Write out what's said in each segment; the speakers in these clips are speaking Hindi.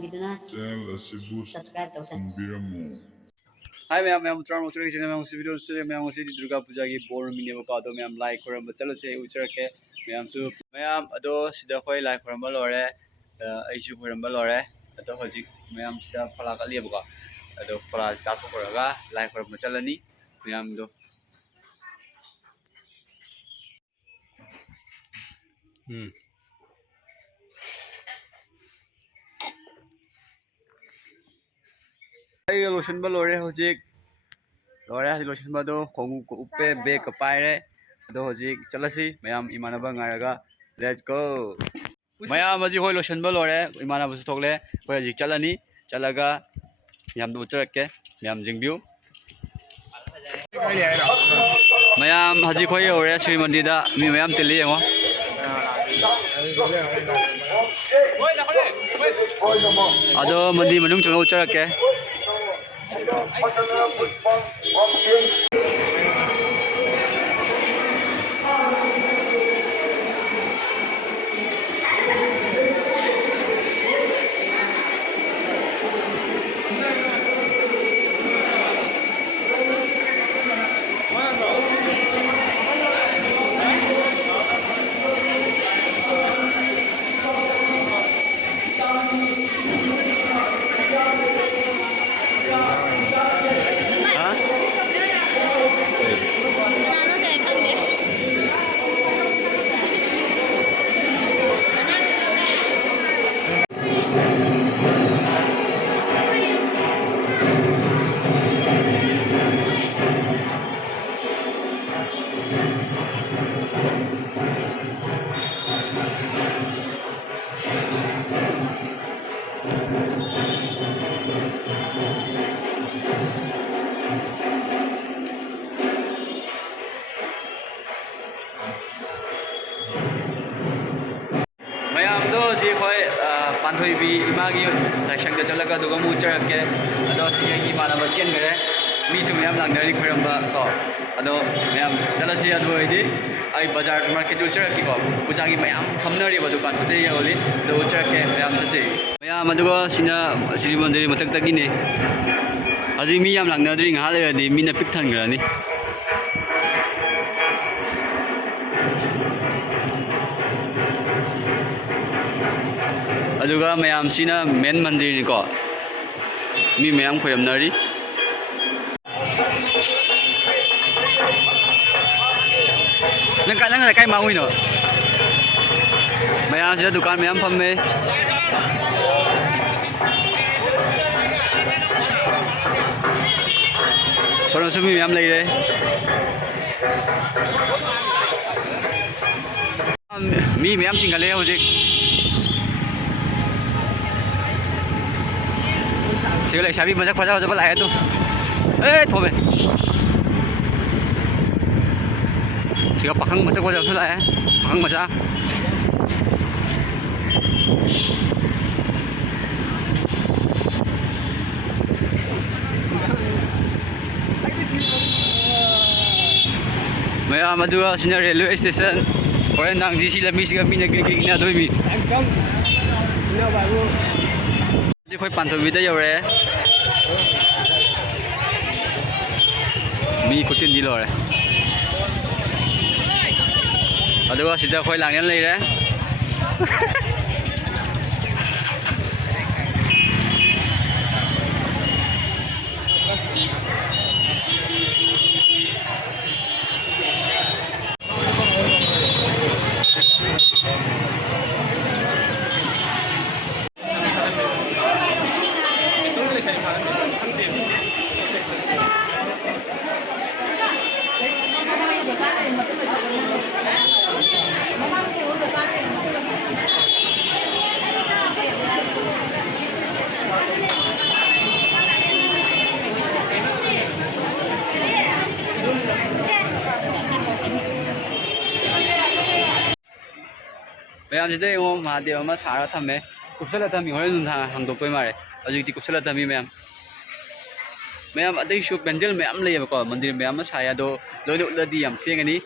ꯆꯥꯟꯕꯤꯗꯨꯅ ꯆꯦꯅꯦꯜ ꯑꯁꯤꯕꯨ ꯁꯕꯁꯀ꯭ꯔꯥꯏꯕ ꯇꯧꯕꯤꯔꯝꯃꯨ. हाय मैम ट्राउन उचर की चैनल में वीडियो से मैम उसी दुर्गा पूजा की बोर मिने बका तो मैम लाइक करम चलो से उचर के मैम सु मैम अदो सिदा खोय लाइक करम लोरे आइसु करम लोरे अदो हजि मैम सिदा फला का लिए बका अदो फला तासो करगा लाइक करम चलनी मैम दो लोशन लोरे हजिक लोरे लोशन बदो खोंगु उपे बेग पाइरे अदो हजिक चलसी मैम इमानबा ngairaga लेट्स गो मैम हजि होय लोशन लोरे इमानबा सु थोकले होय हजिक चलनी चलगा मैम दो चरके मैम जिंगबिउ मैम हजि खोय ओरे श्री मंदिर दा मी मैम तिली यंगो अदो मंदिर मनुंग चंगौ चरके पांथोबी इमागी लाइसंग चलगा दुगा मु चरके अदो सिगी मानब चेनगरे मीचु मैम लांगरी खरंबा को अदो मैम चलसी अदो इदि आई बाजार मार्केट चरके को पूजा की मैम हमनरी दुकान पुजे योली दो चरके मैम चचे मैम अदुगो सिना श्री मंदिर मथक तगिने हजि मी याम लांगदरि ngha लेदि मीना पिक थनग्रानी अदुगा मैम सिना मेन मंदिर नि को मी मैम खोयमनरी नंग काय माउइनो मैम सिदा दुकान मैम फम्मे सोनसु मी मैम लेरे मी मैम तिंगले होजिक 지금 샤비 먼저 과자 लाया तो ए थोबे 지금 पाखंग 먼저 과자 लाया पाखंग मजा मैम अदुगा सिना रेलवे स्टेशन होरेन नांगदि सि लमी सिगा मिना गिगिना दोइबि खोई पांथोबी यौरे मी खुतिन दी लोरे अदुगा सिदा खोई लांगन लेरे मैम जिदे वो महादेव मा सारा थमे कुपसला थमी होरे नुन हांगदोक मारे हजिकती कुपसला थमी मैम मैम अदई शु पेंडल मैम लेबको मंदिर मैम साया दो लोने उलदी याम थेंगनी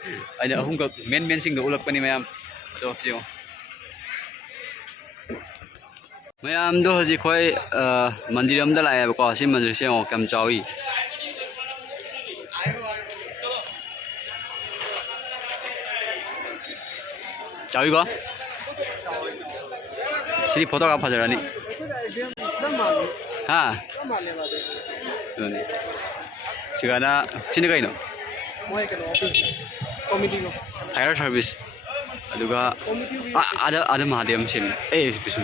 आइना अहुम का मेन सिंग दो उलकपनी मैम तो जियो ꯃꯌꯥꯝꯗꯣ ꯍꯧꯖꯤꯛ ꯑꯩꯈꯣꯏ ꯃꯟꯗꯤꯔ ꯑꯃꯗ ꯂꯥꯛꯑꯦꯕꯀꯣ ꯁꯤ ꯃꯟꯗꯤꯔꯁꯦ ꯌꯦꯡꯉꯣ ꯀꯌꯥꯝ ꯆꯥꯎꯏ ꯆꯥꯎꯏꯀꯣ ꯁꯤꯗꯤ ꯐꯣꯇꯣꯒ ꯐꯖꯔꯅꯤ ꯍꯥ ꯑꯗꯨꯅꯤ ꯁꯤꯒꯅ ꯁꯤꯅ ꯀꯩꯅꯣ ꯐꯥꯏꯌꯔ ꯁꯥꯔꯚꯤꯁ ꯑꯗꯨꯒ ꯑꯗ ꯃꯍꯥꯗꯦꯕ ꯑꯃ ꯁꯦꯝꯃꯤ ꯕꯤꯁꯨ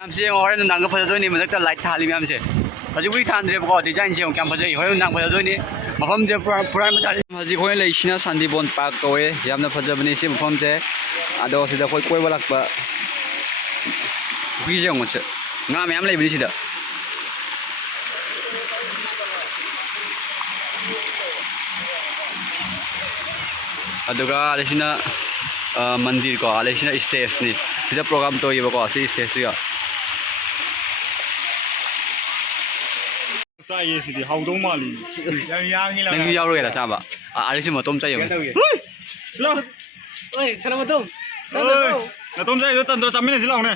ꯃꯌꯥꯝꯁꯦ ꯍꯣꯔꯦꯟ ꯅꯨꯡꯗꯥꯡꯒ ꯐꯖꯗꯣꯏꯅꯤ ꯃꯊꯛꯇ ꯂꯥꯏꯠ ꯊꯥꯜꯂꯤ ꯃꯌꯥꯝꯁꯦ ꯍꯧꯖꯤꯛꯄꯨꯗꯤ ꯊꯥꯟꯗ꯭ꯔꯦꯕꯀꯣ ꯗꯤꯖꯥꯏꯟꯁꯦ ꯀꯌꯥꯝ ꯐꯖꯩ ꯍꯣꯔꯦꯟ ꯅꯨꯡꯗꯥꯡ ꯐꯖꯗꯣꯏꯅꯤ ꯃꯐꯝꯁꯦ ꯄꯨꯔꯥ ꯃꯆꯥ ꯍꯧꯖꯤꯛ ꯑꯩꯈꯣꯏꯅ ꯂꯩꯔꯤꯁꯤꯅ ꯁꯥꯟꯇꯤꯕꯣꯟ ꯄꯥꯔꯛ ꯀꯧꯋꯦ ꯌꯥꯝꯅ ꯐꯖꯕꯅꯤ ꯁꯤ ꯃꯐꯝꯁꯦ ꯑꯗꯣ ꯁꯤꯗ ꯑꯩꯈꯣꯏ ꯀꯣꯏꯕ ꯂꯥꯛꯄ ꯄꯨꯈ꯭ꯔꯤꯁꯦ ꯌꯦꯡꯉꯣ ꯉꯥ ꯃꯌꯥꯝ ꯂꯩꯕꯅꯤ ꯁꯤꯗ ꯑꯗꯨꯒ ꯑꯗꯩꯁꯤꯅ ꯃꯟꯗꯤꯔ ꯀꯣ ꯑꯗꯩꯁꯤꯅ ꯁ꯭ꯇꯦꯖꯅꯤ ꯁꯤꯗ ꯄ꯭ꯔꯣꯒ꯭ꯔꯥꯝ ꯇꯧꯏꯕꯀꯣ ꯁꯤ ꯁ꯭ꯇꯦꯖꯁꯤꯒ ꯆꯥꯏꯌꯦꯁꯤꯗꯤ ꯍꯥꯎꯗꯧ ꯃꯥꯜꯂꯤ ꯅꯪꯁꯨ ꯌꯥꯎꯔꯣꯏꯔꯥ ꯆꯥꯕ ꯑꯥꯔꯤꯁꯤ ꯃꯇꯣꯝ ꯆꯥꯏꯌꯦ ꯅꯇꯣꯝ ꯆꯥꯏꯗꯣ ꯇꯟꯗ꯭ꯔꯣ ꯆꯥꯃꯤꯟꯅꯁꯤ ꯂꯥꯎꯅꯦ